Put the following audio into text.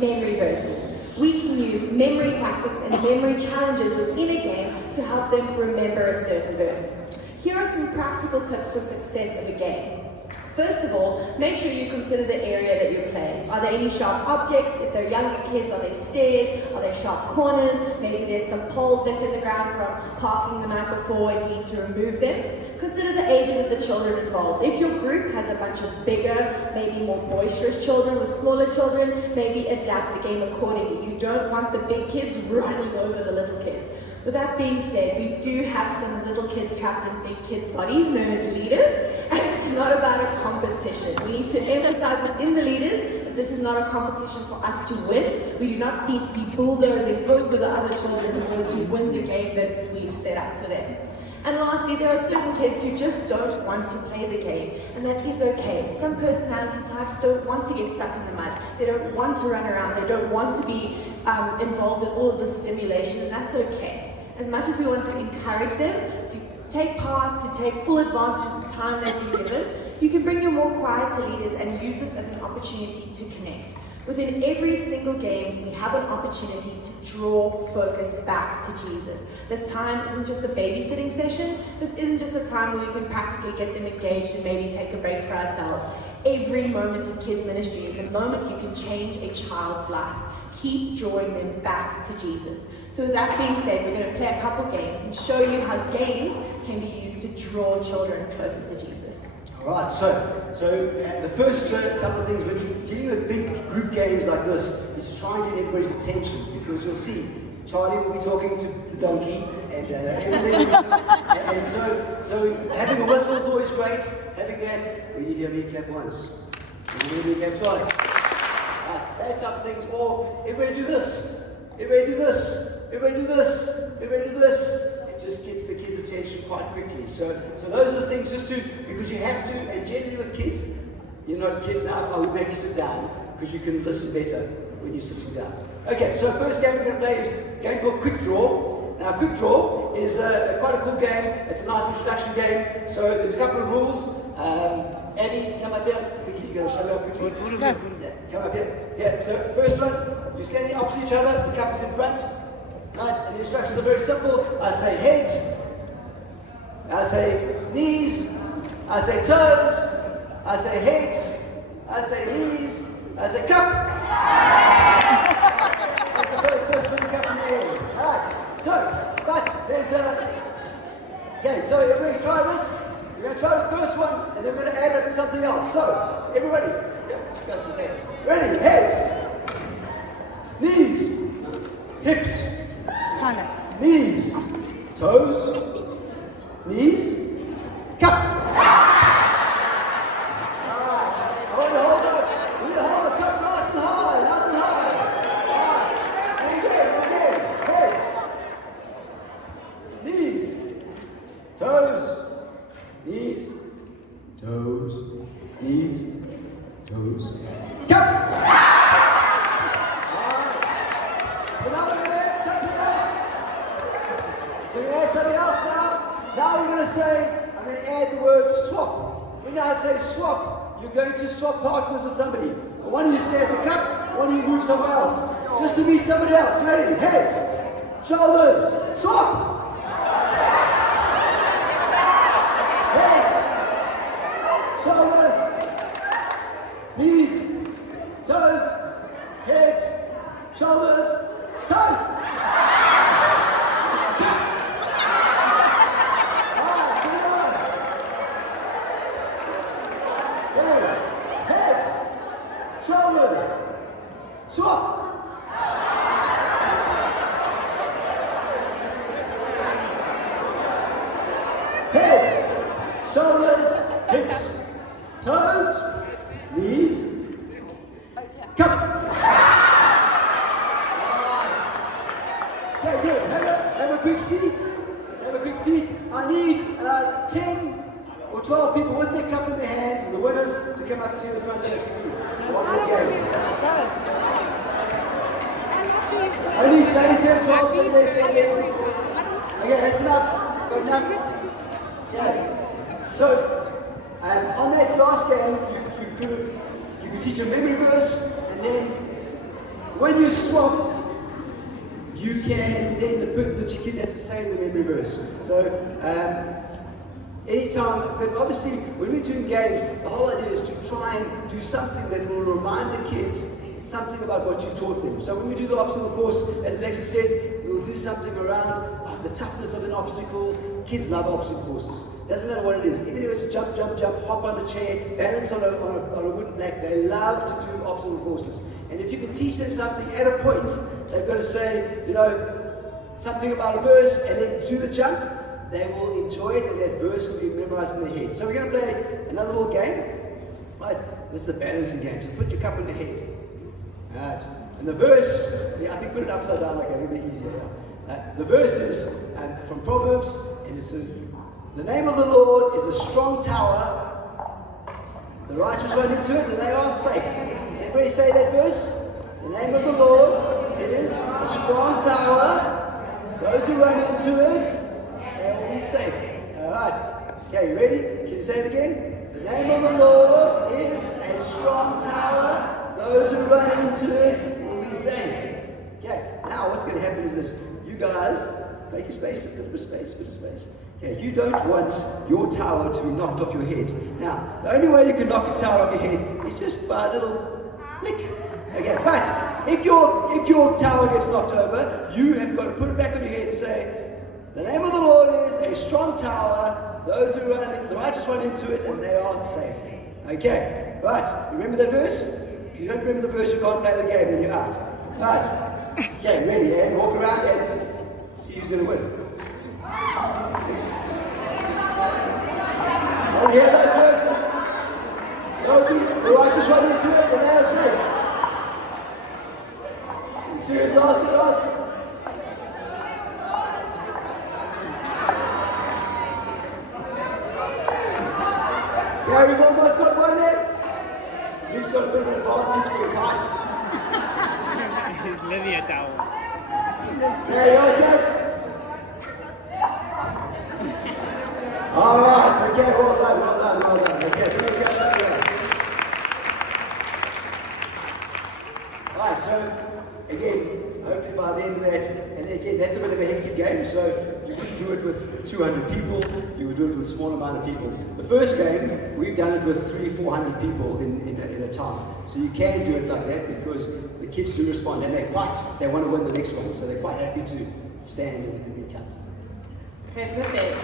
memory verses. We can use memory tactics and memory challenges within a game to help them remember a certain verse. Here are some practical tips for success of a game. First of all, make sure you consider the area that you're playing. Are there any sharp objects? If they're younger kids, are there stairs? Are there sharp corners? Maybe there's some poles left in the ground from parking the night before and you need to remove them. Consider the ages of the children involved. If your group has a bunch of bigger, maybe more boisterous children with smaller children, maybe adapt the game accordingly. You don't want the big kids running over the little kids. With that being said, we do have some little kids trapped in big kids' bodies known as leaders, and it's not about a competition. We need to emphasize within the leaders that this is not a competition for us to win. We do not need to be bulldozing over the other children in order to win the game that we've set up for them. And lastly, there are certain kids who just don't want to play the game, and that is okay. Some personality types don't want to get stuck in the mud. They don't want to run around. They don't want to be involved in all of the stimulation, and that's okay. As much as we want to encourage them to take part, to take full advantage of the time they've been given, you can bring your more quieter leaders and use this as an opportunity to connect. Within every single game, we have an opportunity to draw focus back to Jesus. This time isn't just a babysitting session. This isn't just a time where we can practically get them engaged and maybe take a break for ourselves. Every moment in kids ministry is a moment you can change a child's life. Keep drawing them back to Jesus. So with that being said, we're going to play a couple games and show you how games can be used to draw children closer to Jesus. All right, so the first couple of things when you're dealing with big group games like this is to try and get everybody's attention, because you'll see Charlie will be talking to the donkey and everything. and so having a whistle is always great. Having that, when you hear me clap once, when you hear me clap twice. Right, that type of things. Or everybody do this, everybody do this, everybody do this, everybody do this. It just gets the kids' attention quite quickly. So those are the things just to, because you have to, and generally with kids, you're not kids now, I would make you sit down, because you can listen better when you're sitting down. Okay, so first game we're going to play is a game called Quick Draw. Now, Quick Draw is quite a cool game. It's a nice introduction game. So there's a couple of rules. Abby, come up here. You're going to show me up quickly. Yeah, come up here. Yeah, so first one, you're standing opposite each other, the cup is in front. Right, and the instructions are very simple. I say heads, I say knees, I say toes, I say heads, I say knees, I say cup. That's the first person with the cup in the air. Alright, so, but there's a... Okay, so everybody try this. We're going to try the first one, and then we're going to add something else. So, everybody, ready, heads, knees, hips, knees, toes, knees, cup. Alright, I want to hold up. We need to hold the cup nice and high, nice and high. Alright, and again, heads, knees, toes, knees, toes, knees, toes, cup. So now we're going to add something else. So we're going to add something else now. Now we're going to say, I'm going to add the word swap. When I say swap, you're going to swap partners with somebody. One of you stay at the cup, one of you move somewhere else. Just to meet somebody else. Ready? Heads, shoulders, swap. Heads, shoulders, knees, toes, heads, shoulders, toes. Alright, come on. Okay. Heads, shoulders, swap. Heads, shoulders, hips, toes, knees, cup. Okay, good. Have a quick seat. Have a quick seat. I need 10 or 12 people with their cup in their hands, and the winners to come up to the front here. One more game. I need 10, 12, stand there. Okay, that's enough. Got enough? Okay. So, on that last game, you could teach a memory verse, and then when you swap, you can then the kids have to say the memory verse. So anytime, but obviously when we're doing games, the whole idea is to try and do something that will remind the kids something about what you've taught them. So when we do the obstacle course, as Alexa said, we'll do something around the toughness of an obstacle. Kids love obstacle courses. Doesn't matter what it is. Even if it's a jump, jump, jump, hop on a chair, balance on a wooden plank, they love to do obstacle courses. And if you can teach them something at a point, they've got to say, you know, something about a verse and then do the jump, they will enjoy it and that verse will be memorized in their head. So we're going to play another little game. Right, this is a balancing game. So put your cup in the head. Alright, and the verse, I think put it upside down like that, it'll be easier. Yeah. The verse is from Proverbs, and it says, the name of the Lord is a strong tower, the righteous run into it and they are safe. Does everybody say that verse? The name of the Lord is a strong tower, those who run into it, they will be safe. Alright, okay, you ready? Can you say it again? The name of the Lord is a strong tower, those who run into it will be safe. Okay, now what's going to happen is this. You guys, make a space, a bit of space, a bit of space. Okay, you don't want your tower to be knocked off your head. Now, the only way you can knock a tower off your head is just by a little flick. Okay, but if your tower gets knocked over, you have got to put it back on your head and say, the name of the Lord is a strong tower, those who run, the righteous run into it and they are safe. Okay, right, remember that verse? If you don't remember the verse, you can't play the game, then you're out. Right. Okay, ready, and walk around and see who's going to win. Oh, hear those verses? Those who righteous run into it, and they are safe. You serious, last? Yeah, we've almost got one left. Luke's got a bit of an advantage for his height. His Lydia towel. There you are, Jack. Alright, okay, well done. Okay, here we go, Alright, so again, hopefully by the end of that, and again, that's a bit of a hectic game, so you wouldn't do it with 200 people, you would do it with a small amount of people. The first game, we've done it with 300-400 people in a time. So you can do it like that because the kids do respond and they want to win the next one, so they're quite happy to stand and be counted. Okay, perfect.